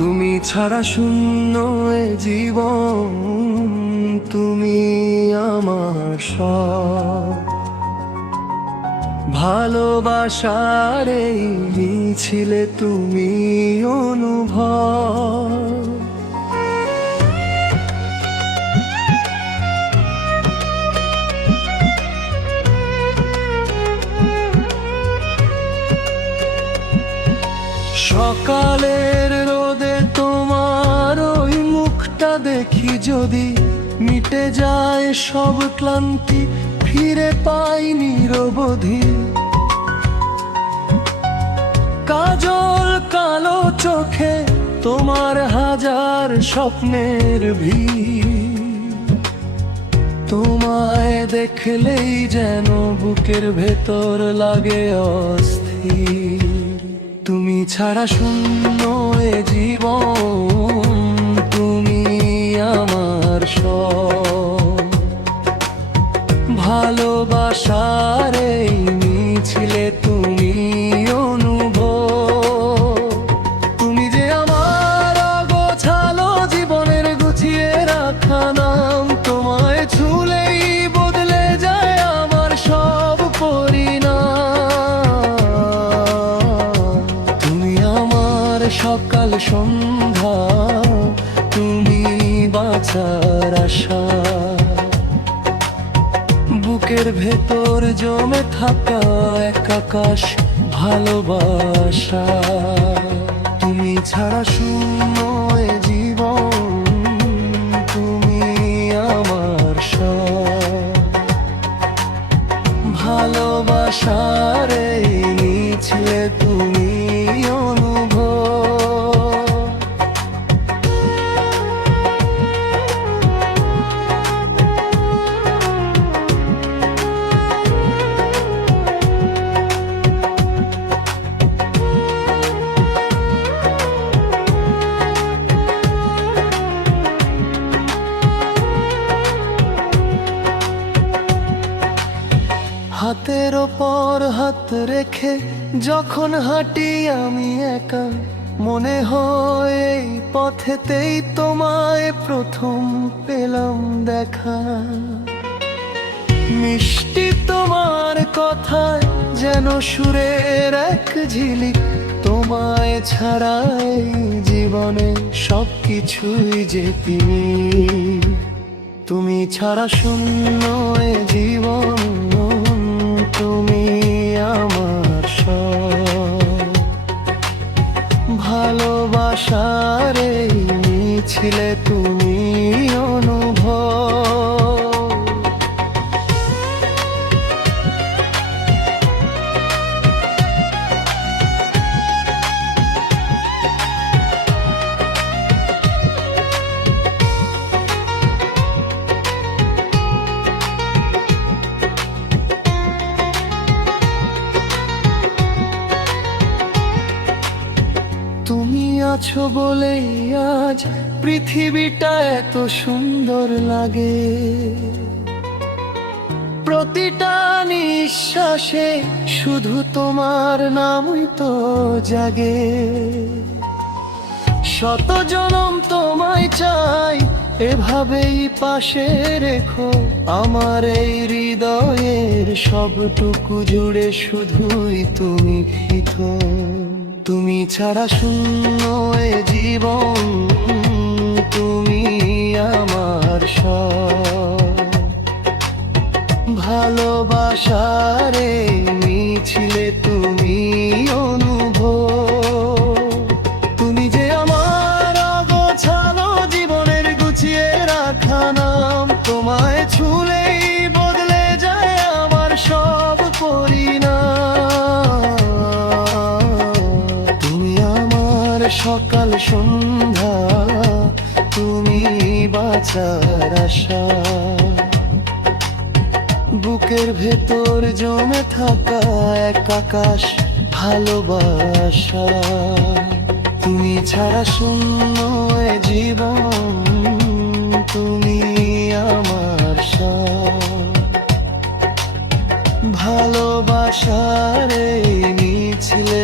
তুমি ছাড়া শূন্য এ জীবন, তুমি আমার সব। ভালোবাসার এই মিছিলে তুমি অনুভব। সকালের রোদে তোমার ওই মুখটা দেখি যদি, মিটে যায় সব ক্লান্তি, ফিরে পাই নিরবধি। কাজল কালো চোখে তোমার হাজার স্বপ্নের ভিড়, তোমায় দেখলেই যেন বুকের ভেতর লাগে অস্থির। তুমি ছাড়া শূন্য এ জীবন, তুমি আমার সব। ভালোবাসার এই মিছিলে তুমি অনুভব। তুমি যে আমার অগোছালো জীবনের গুছিয়ে রাখা নাম, তোমায় ছুলেই বদলে যায় আমার সব পরিণাম। তুমি আমার সকাল সন্ধ্যা, তুমি বাঁচার আশা। বুকের ভেতর জমে থাকা এক আকাশ ভালোবাসা। তুমি ছাড়া শূন্য এ জীবন, তুমি আমার সব। ভালোবাসার এই মিছিলে তুমি অনুভব। হাতের ওপর হাত রেখে যখন হাঁটি আমি একা, মনে হয় এই পথেতেই তোমায় প্রথম পেলাম দেখা। মিষ্টি তোমার কথায় যেন সুরের এক ঝিলিক, তোমায় ছাড়া এই জীবনে সবকিছুই যে তুমি। তুমি ছাড়া শূন্য এ জীবন, তুমি আমার সব। ভালোবাসার এই মিছিলে তুমি অনুভব। তুমি আছো বলেই আজ পৃথিবীটা এত সুন্দর লাগে। প্রতিটা নিঃশ্বাসে শুধু তোমার নামই তো জাগে। শত জনম তোমায় চাই, এভাবেই পাশে রেখো আমার এই হৃদয়ের সবটুকু জুড়ে শুধুই তুমি ফিত। তুমি ছাড়া শূন্য এ জীবন, তুমি আমার সব। ভালোবাসার এই মিছিলে তুমি অনুভব। তুমি যে আমার অগোছালো জীবনের গুছিয়ে রাখা নাম, তোমায় ছুলেই বদলে যায় আমার সব পরিণাম। সকাল সন্ধ্যা, তুমি বাঁচার আশা। বুকের ভেতর জমে থাকা এক আকাশ ভালোবাসা। তুমি ছাড়া শূন্য এ জীবন, তুমি আমার সব। ভালোবাসার এই মিছিলে